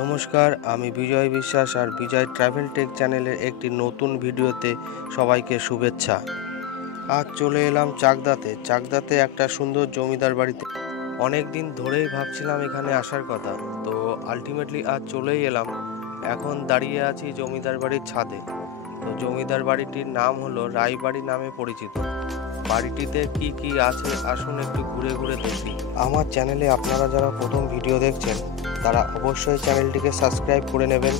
নমস্কার, আমি বিজয় বিশ্বাস আর বিজয় ট্রাভেল টেক চ্যানেলের একটি নতুন ভিডিওতে সবাইকে শুভেচ্ছা। আজ চলে এলাম চাকদাতে একটা সুন্দর জমিদার বাড়িতে। অনেক দিন ধরেই ভাবছিলাম এখানে আসার কথা, তো আলটিমেটলি আজ চলেই এলাম। এখন দাঁড়িয়ে আছি জমিদার বাড়ির ছাদে। তো জমিদার বাড়িটির নাম হলো রায়বাড়ি নামে পরিচিত। বাড়িটিতে কি কি আছে আসুন একটু ঘুরে ঘুরে দেখি। আমার চ্যানেলে আপনারা যারা প্রথম ভিডিও দেখছেন তারা অবশ্যই চ্যানেলটিকে সাবস্ক্রাইব করে নেবেন,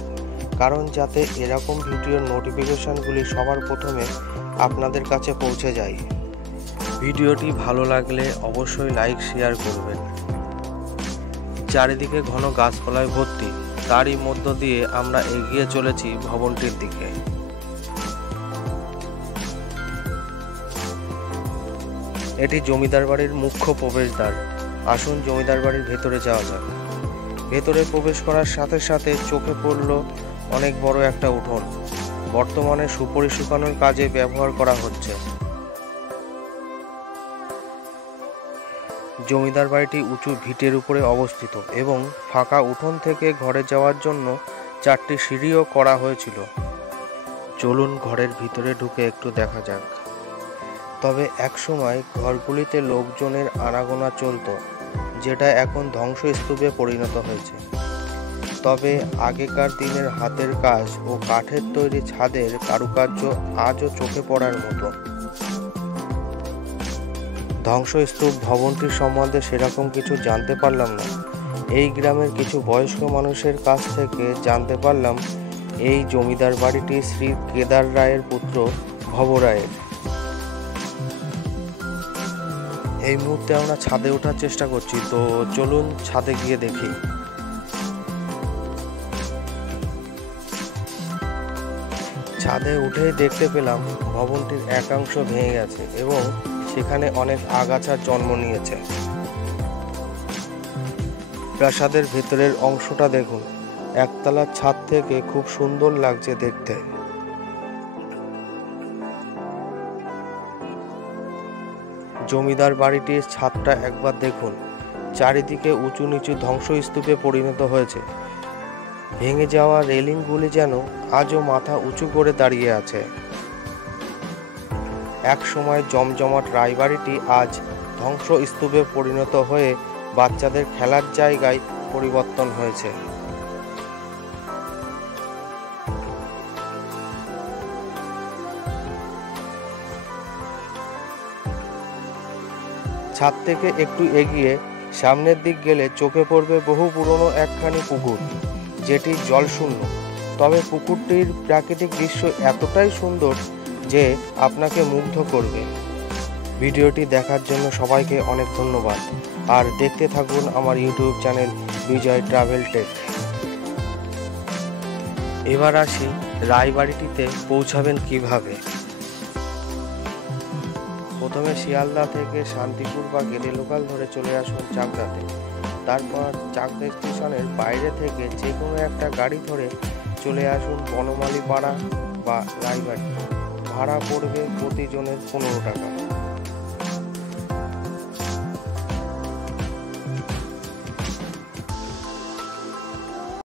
কারণ যাতে এরকম ভিডিওর নোটিফিকেশনগুলি সবার প্রথমে আপনাদের কাছে পৌঁছে যায়। ভিডিওটি ভালো লাগলে অবশ্যই লাইক শেয়ার করবেন। চারিদিকে ঘন গাছপালায় ভর্তি, তারই মধ্য দিয়ে আমরা এগিয়ে চলেছি ভবনটির দিকে। এটি জমিদার বাড়ির মুখ্য প্রবেশদ্বার। আসুন জমিদার বাড়ির ভেতরে যাওয়া যাক। ভেতরে প্রবেশ করার সাথে সাথে চোখে পড়ল অনেক বড় একটা উঠোন। বর্তমানে সুপারি শুকানোর কাজে ব্যবহার করা হচ্ছে। জমিদার বাড়িটি উঁচু ভিটের উপরে অবস্থিত এবং ফাঁকা উঠোন থেকে ঘরে যাওয়ার জন্য 4টি সিঁড়িও করা হয়েছিল। চলুন ঘরের ভিতরে ঢুকে একটু দেখা যাক। তবে একসময় ঘরগুলিতে লোকজনের আনাগোনা চলত, যেটা এখন ধ্বংসস্তূপে পরিণত হয়েছে। তবে আগেকার দিনের হাতের কাজ ও কাঠের তৈরি ছাদের কারুকার্য আজও চোখে পড়ার মতো। ধ্বংসস্তূপ ভবনটির সম্বন্ধে সেরকম কিছু জানতে পারলাম না। এই গ্রামের কিছু বয়স্ক মানুষের কাছ থেকে জানতে পারলাম এই জমিদার বাড়িটি শ্রী কেদার রায়ের পুত্র ভব রায়ের। এই মুহূর্তে আমরা ছাদে ওঠার চেষ্টা করছি, তো চলুন ছাদে গিয়ে দেখি। ছাদে উঠেই দেখতে পেলাম ভবনটির একাংশ ভেঙে গেছে এবং সেখানে অনেক আগাছার জন্ম নিয়েছে। প্রাসাদের ভেতরের অংশটা দেখুন, একতলার ছাদ থেকে খুব সুন্দর লাগছে দেখতে। জমিদার বাড়িটির ছাদটা একবার দেখুন, চারিদিকে উঁচু নিচু ধ্বংসস্তূপে পরিণত হয়েছে। ভেঙে যাওয়া রেলিংগুলি যেন আজও মাথা উঁচু করে দাঁড়িয়ে আছে। এক সময় জমজমাট রায়বাড়িটি আজ ধ্বংসস্তূপে পরিণত হয়ে বাচ্চাদের খেলার জায়গায় পরিবর্তন হয়েছে। ছাদ থেকে একটু এগিয়ে সামনের দিক গেলে চোখে পড়বে বহু পুরনো একখানি পুকুর, যেটি জলশূন্য। তবে পুকুরটির প্রাকৃতিক দৃশ্য এতটাই সুন্দর যে আপনাকে মুগ্ধ করবে। ভিডিওটি দেখার জন্য সবাইকে অনেক ধন্যবাদ, আর দেখতে থাকুন আমার ইউটিউব চ্যানেল বিজয় ট্রাভেল টেক। এবার আসি রায়বাড়িটিতে পৌঁছাবেন কিভাবে। প্রথমে শিয়ালদা থেকে শান্তিপুর বা গেদে লোকাল ধরে চলে আসুন চাকদাতে। তারপর চাকদা স্টেশনের বাইরে থেকে যে কোনো একটা গাড়ি ধরে চলে আসুন বনমালী পাড়া বা রায়বাড়ি। ভাড়া পড়বে প্রতিজনের 15 টাকা।